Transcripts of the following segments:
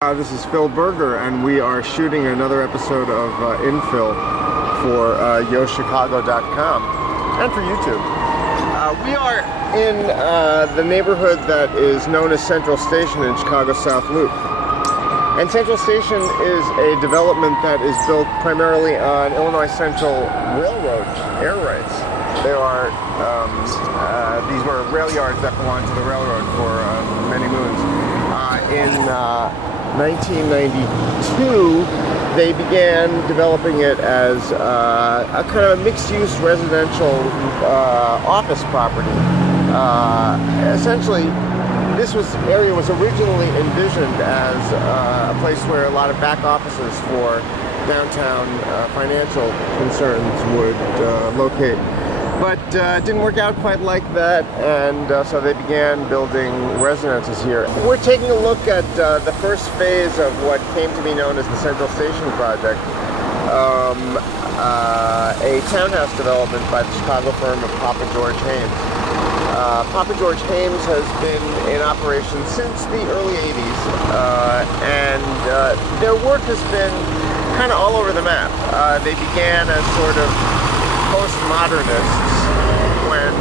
This is Phil Berger, and we are shooting another episode of Infill for YoChicago.com and for YouTube. We are in the neighborhood that is known as Central Station in Chicago South Loop. And Central Station is a development that is built primarily on Illinois Central Railroad air rights. There are these were rail yards that belonged to the railroad for many moons. In 1992, they began developing it as a kind of a mixed-use residential office property. Essentially, this area was originally envisioned as a place where a lot of back offices for downtown financial concerns would locate. But it didn't work out quite like that, and so they began building residences here. We're taking a look at the first phase of what came to be known as the Central Station Project, a townhouse development by the Chicago firm of Papa George Hames. Papa George Hames has been in operation since the early 80s, and their work has been kind of all over the map. They began as sort of postmodernists, when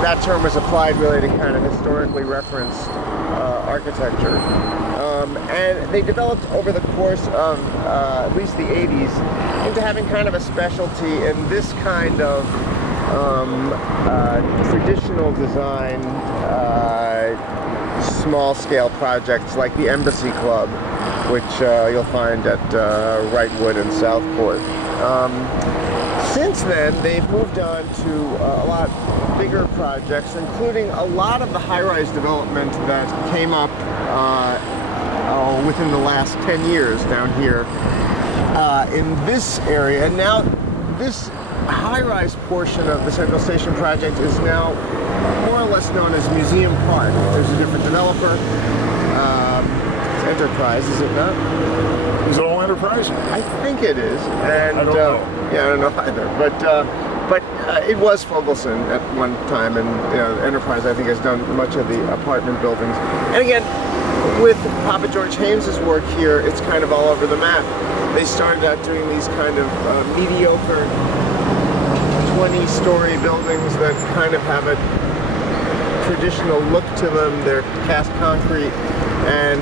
that term was applied really to kind of historically referenced architecture. And they developed over the course of at least the 80s into having kind of a specialty in this kind of traditional design, small-scale projects like the Embassy Club, which you'll find at Wrightwood and Southport. Since then, they've moved on to a lot bigger projects, including a lot of the high-rise development that came up within the last 10 years down here in this area. And now, this high-rise portion of the Central Station project is now more or less known as Museum Park. There's a different developer. It's Enterprise, is it not? Is it all Enterprise? I think it is. And I don't know. Yeah, I don't know either. But it was Fogelson at one time, and Enterprise, I think, has done much of the apartment buildings. And again, with Papa George Hames' work here, it's kind of all over the map. They started out doing these kind of mediocre 20-story buildings that kind of have a traditional look to them. They're cast concrete, and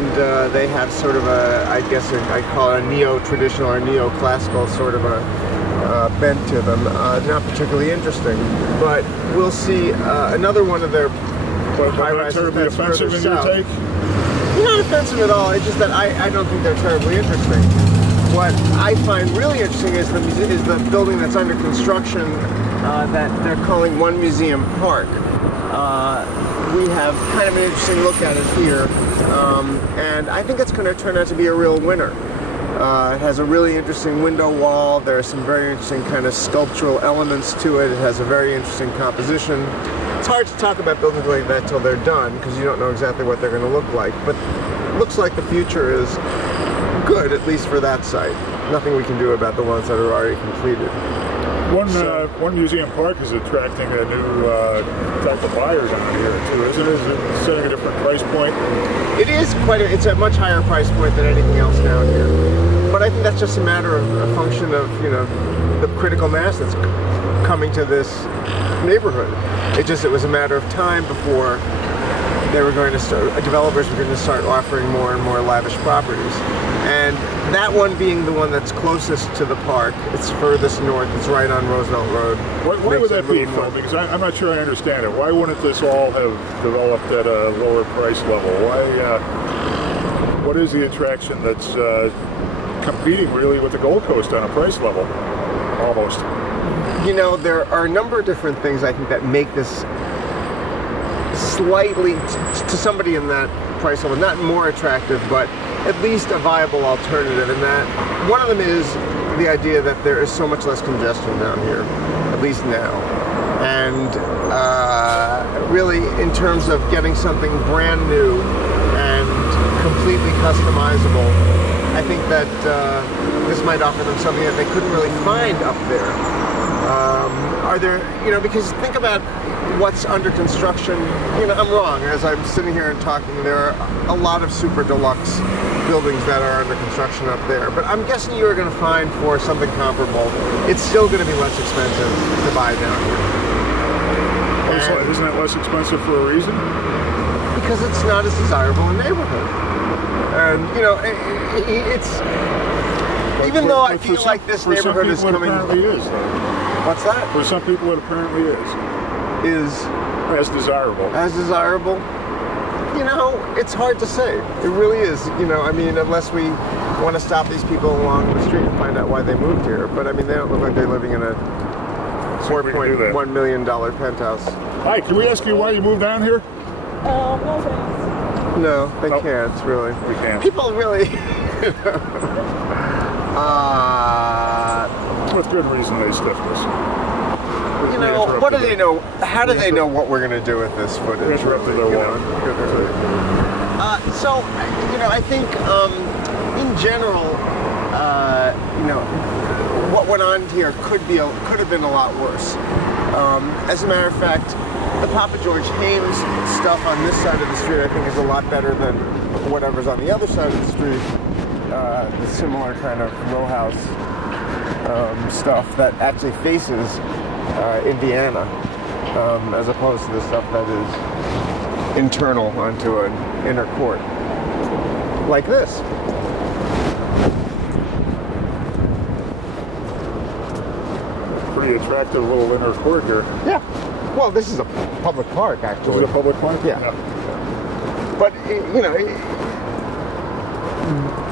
they have sort of a, I guess I'd call it a neo-traditional or neo-classical sort of a bent to them. Not particularly interesting, but we'll see another one of their high-rises that's further south. Not offensive at all, it's just that I don't think they're terribly interesting. What I find really interesting is the building that's under construction that they're calling One Museum Park. We have kind of an interesting look at it here, and I think it's going to turn out to be a real winner. It has a really interesting window wall. There are some very interesting kind of sculptural elements to it. It has a very interesting composition. It's hard to talk about buildings like that till they're done, because you don't know exactly what they're going to look like, but it looks like the future is good, at least for that site. Nothing we can do about the ones that are already completed. One Museum Park is attracting a new type of buyers on here too, isn't it? Is it setting a different price point? It is it's a much higher price point than anything else down here. But I think that's just a matter of a function of, the critical mass that's coming to this neighborhood. It was a matter of time before they were going to developers were going to start offering more and more lavish properties. And that one being the one that's closest to the park, it's furthest north, it's right on Roosevelt Road. Why would that be, Phil? Because I'm not sure I understand it. Why wouldn't this all have developed at a lower price level? Why? What is the attraction that's competing really with the Gold Coast on a price level, almost? There are a number of different things I think that make this slightly, to somebody in that price level, not more attractive, but at least a viable alternative. In that, one of them is the idea that there is so much less congestion down here, at least now. And really, in terms of getting something brand new and completely customizable, I think that this might offer them something that they couldn't really find up there. Are there, because think about what's under construction. I'm wrong. As I'm sitting here and talking, there are a lot of super deluxe buildings that are under construction up there. But I'm guessing you are going to find for something comparable, it's still going to be less expensive to buy down here. Isn't that less expensive for a reason? Because it's not as desirable a neighborhood. And, it's... Even though I feel like this neighborhood is coming... For some people it apparently is, though. What's that? For some people it apparently is. Is... As desirable. As desirable? It's hard to say. It really is. Unless we want to stop these people along the street and find out why they moved here. But, they don't look like they're living in a $4.1 million penthouse. Hi, can we ask you why you moved down here? No thanks. No, they can't, really. We can't. People really... With good reason they stiffed us. What do they know? How do they know what we're going to do with this footage? Interrupted their walk. So, I think in general, what went on here could have been a lot worse. As a matter of fact, the Papa George Haynes stuff on this side of the street, I think, is a lot better than whatever's on the other side of the street. The similar kind of row house stuff that actually faces Indiana, as opposed to the stuff that is internal onto an inner court, like this. Pretty attractive little inner court here. Yeah. Well, this is a public park, actually. Is it a public park? Yeah. But,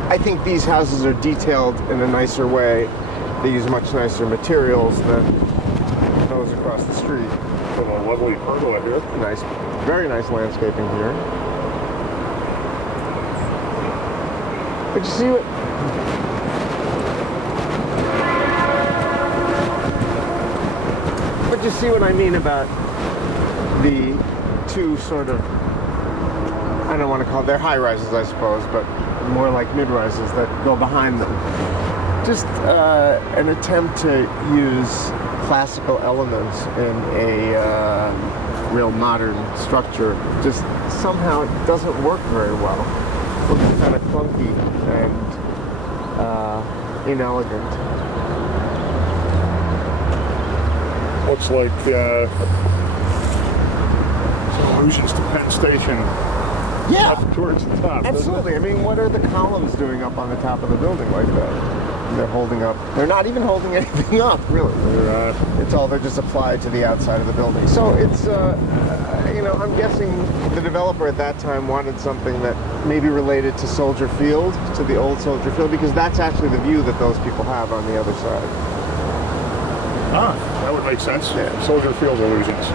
I think these houses are detailed in a nicer way. They use much nicer materials than those across the street. With a lovely pergola here. Nice, very nice landscaping here. But you see what? But you see what I mean about the two sort of, I don't want to call it, they're high rises, I suppose, but more like mid rises that go behind them. Just an attempt to use classical elements in a real modern structure. Just somehow it doesn't work very well. It looks kind of clunky and inelegant. Looks like some allusions to Penn Station. Yeah, up towards the top. Absolutely. What are the columns doing up on the top of the building like that? They're holding up. They're not even holding anything up, really. They're just applied to the outside of the building. So it's, I'm guessing the developer at that time wanted something that maybe related to Soldier Field, to the old Soldier Field, because that's actually the view that those people have on the other side. That would make sense. Yeah. Soldier Field illusions.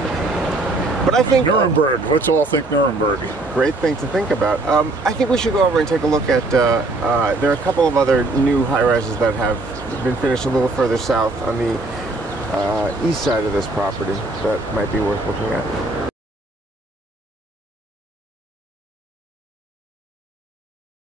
But I think Nuremberg. Let's all think Nuremberg. Great thing to think about. I think we should go over and take a look at. There are a couple of other new high-rises that have been finished a little further south on the east side of this property that might be worth looking at.